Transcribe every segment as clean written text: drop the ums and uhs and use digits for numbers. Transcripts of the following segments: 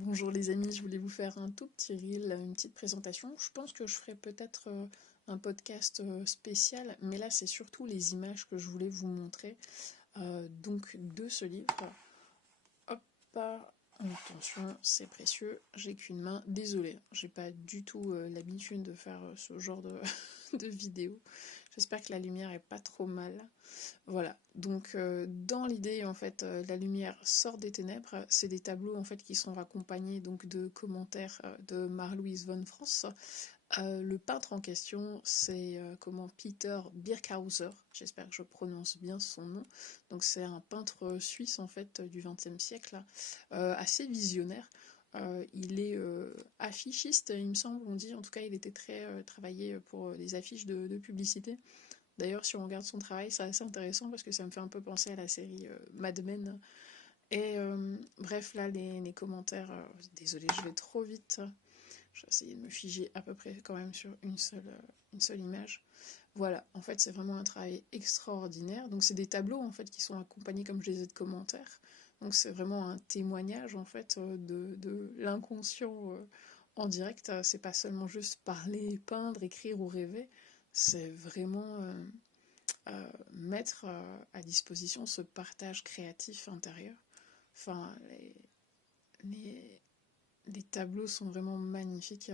Bonjour les amis, je voulais vous faire un tout petit reel, une petite présentation. Je pense que je ferai peut-être un podcast spécial, mais là c'est surtout les images que je voulais vous montrer donc de ce livre. Hop, attention, c'est précieux, j'ai qu'une main, désolée, j'ai pas du tout l'habitude de faire ce genre de, de vidéo. J'espère que la lumière est pas trop mal. Voilà, donc dans l'idée en fait la lumière sort des ténèbres, c'est des tableaux en fait qui sont accompagnés donc de commentaires de Marlouise von Franz. Le peintre en question c'est Peter Birkhäuser, j'espère que je prononce bien son nom. Donc c'est un peintre suisse en fait du XXe siècle, assez visionnaire. Il est affichiste, il me semble, on dit. En tout cas, il était très travaillé pour des affiches de publicité. D'ailleurs, si on regarde son travail, c'est assez intéressant parce que ça me fait un peu penser à la série Mad Men. Et bref, là, les commentaires, désolé, je vais trop vite. Je vais essayer de me figer à peu près quand même sur une seule image. Voilà, en fait, c'est vraiment un travail extraordinaire. Donc, c'est des tableaux en fait qui sont accompagnés, comme je disais, de commentaires. Donc, c'est vraiment un témoignage en fait de l'inconscient en direct. C'est pas seulement juste parler, peindre, écrire ou rêver. C'est vraiment mettre à disposition ce partage créatif intérieur. Enfin, les, les tableaux sont vraiment magnifiques.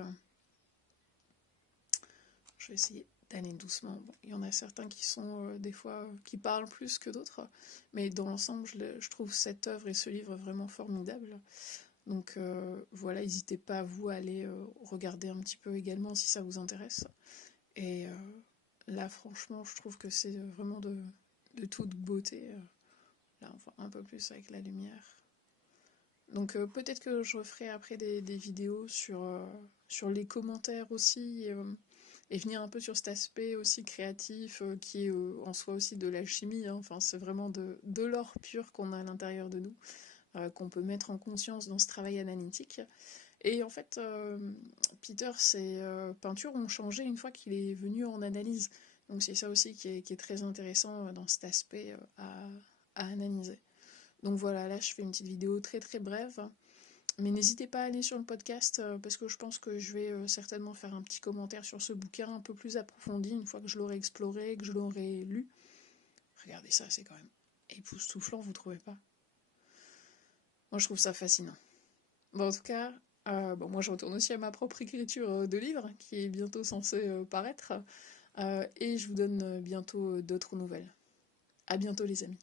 Je vais essayer d'aller doucement. Bon, il y en a certains qui sont des fois qui parlent plus que d'autres, mais dans l'ensemble, je trouve cette œuvre et ce livre vraiment formidable. Donc voilà, n'hésitez pas à vous à aller regarder un petit peu également si ça vous intéresse. Et là, franchement, je trouve que c'est vraiment de toute beauté. Là, enfin, un peu plus avec la lumière. Donc peut-être que je referai après des vidéos sur les commentaires aussi, et venir un peu sur cet aspect aussi créatif, qui est en soi aussi de la chimie, hein. Enfin, c'est vraiment de l'or pur qu'on a à l'intérieur de nous, qu'on peut mettre en conscience dans ce travail analytique. Et en fait, Peter, ses peintures ont changé une fois qu'il est venu en analyse. Donc c'est ça aussi qui est très intéressant dans cet aspect à analyser. Donc voilà, là je fais une petite vidéo très très brève. Mais n'hésitez pas à aller sur le podcast parce que je pense que je vais certainement faire un petit commentaire sur ce bouquin un peu plus approfondi une fois que je l'aurai exploré, que je l'aurai lu. Regardez ça, c'est quand même époustouflant, vous trouvez pas? Moi je trouve ça fascinant. Bon, en tout cas, bon, moi je retourne aussi à ma propre écriture de livre qui est bientôt censée paraître. Et je vous donne bientôt d'autres nouvelles. À bientôt les amis.